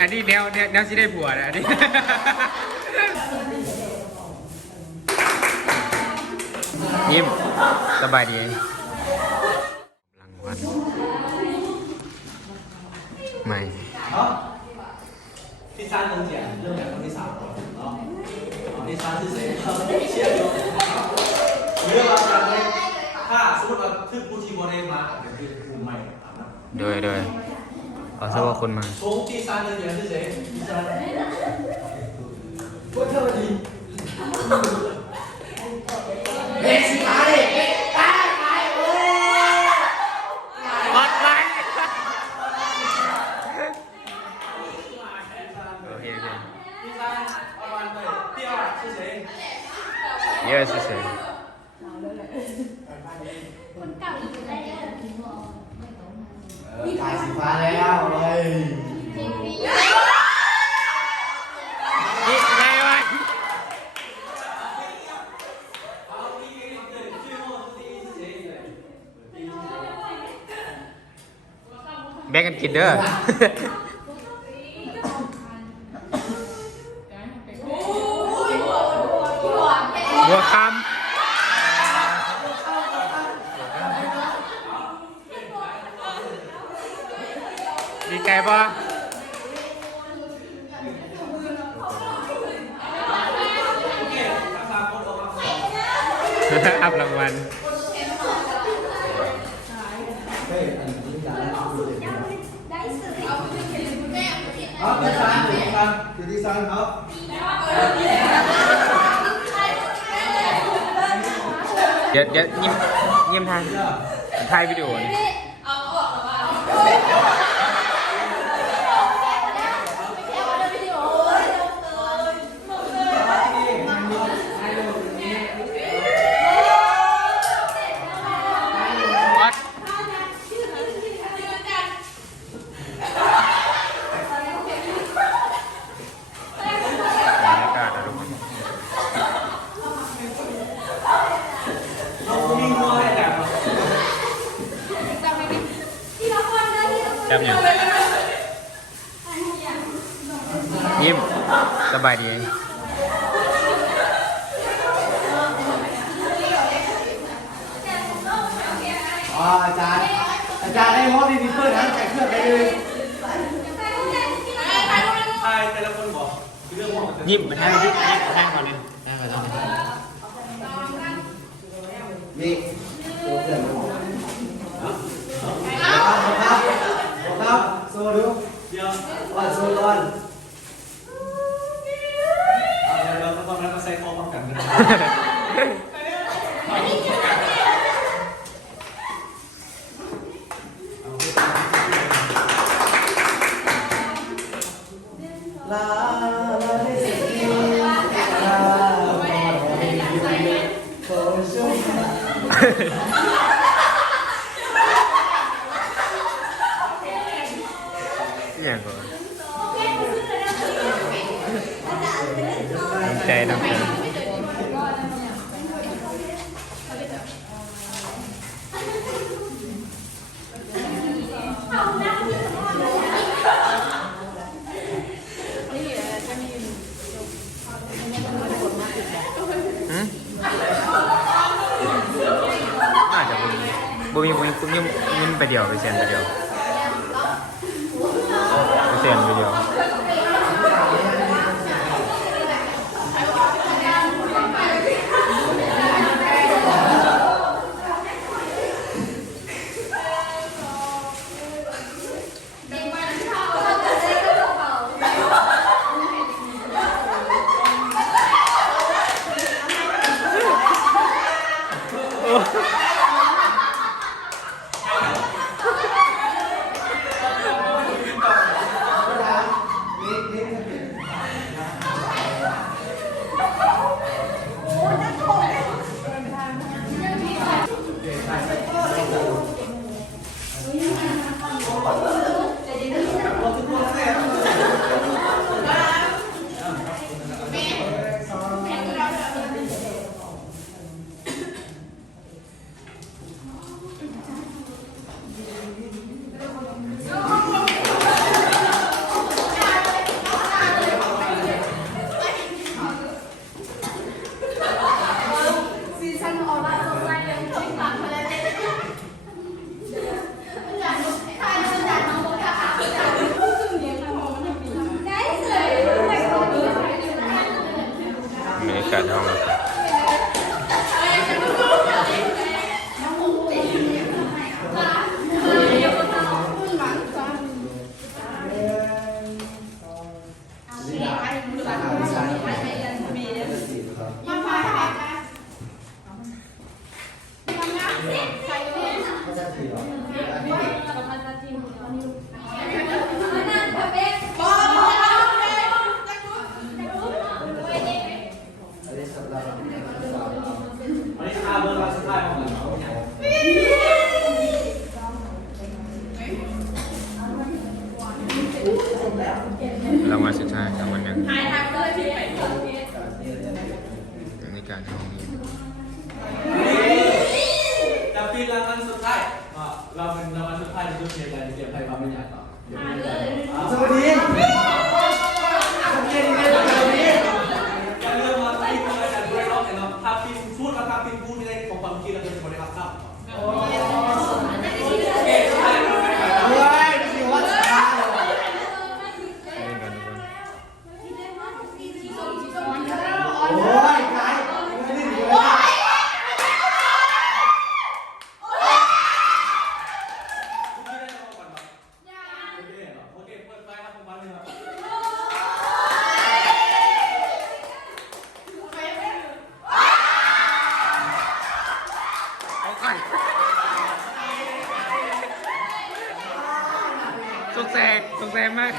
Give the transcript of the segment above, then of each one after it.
อันนี้แนวที่ได้ผัวนะอันนี้ยิ้มสบายดีรางวัลไม่第三等奖认两个第三个，好，第三是谁？谢刘。你要把咱们，ถ้าสมมติว่าคือผู้ที่บริมาคือผู้ใหม่นะโดยขอทราบว่าคนมา从第三等奖是谁？第三。不特别低。没其他的，来。วัดไปโอเค第三二万对，第二是谁？第二是谁大สีฟ้าแล้วเลยนี่ไงวะแบ่งกันกินเด้อบัวคำดีใจปะอัพรางวัล好，第三，第三，好。เดี๋ยวยิ้มทางถ่ายวิดีโอนี่จำยังยิ้มสบายดีอาจารย์ให้ห้องดีๆเพื่อนทั้งแต่เครื่องไปเลยใช่แต่ละคนบอกเรื่องห้องยิ้มมาทางยิ้มทางก่อนเลยทางก่อนนี่ตัวเพื่อนครับโซดูเดี๋ยวว่าโซก่อนเราต้องแล้วมาใส่คอพร้อมกันลาได้สิลาโคชุ่มอย่างก่อนใจน้ำตาน่าจะบุญไปเดียวไปเซ็นไปเดียวเสียงไปเดียวน สี่หรออันนี้อันนี้สัปดาห์อันนี้ค่าเบอร์เราสุดท้ายของเราเนี่ย รางวัลสุดท้ายรางวัลหนึ่งในการทำนี้ จะปีรางวัลสุดท้ายเราเป็นรางวัลสุดท้ายในยุคเชียร์กันเชียร์ไทยความเป็นอย่างต่อสวัสดีจะเริ่มมาที่ตัวอาจารย์ด้วยรอบเนี่ยเนาะถ้าปีพูดถ้าปีพูดในของความคิดเราเป็นคนได้รับทราบโอเคใช่ด้วยที่วัดสา เล่นกันทุกคน โอ้ยไกลไม่ได้ดูเลยโอเคเปิดไฟครับผมมาเลยครับเอาไข่สุกแสกมาก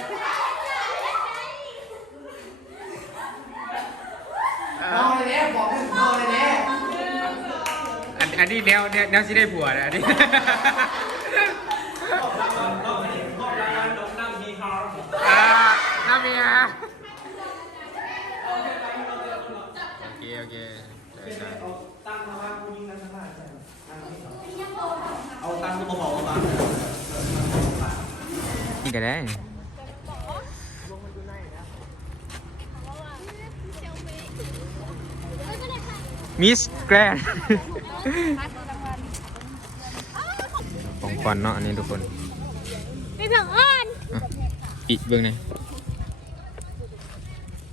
มองเลยเนี่ยบอกให้มองเลยเนี่ย อันนี้แนวที่ได้ผัวนะอันนี้ รอบรางวัลน้องนั่งมีฮาร์ น้าเมียโอเคใช่ เอาตั้งมาว่าผู้ยิงนั้นทั้งหลายเอาตั้งก็บอกว่า นี่ก็ได้มิสแกรนของขวัญเนาะอันนี้ทุกคน ไม่เพียงอ่อน อีกเบื้องไหน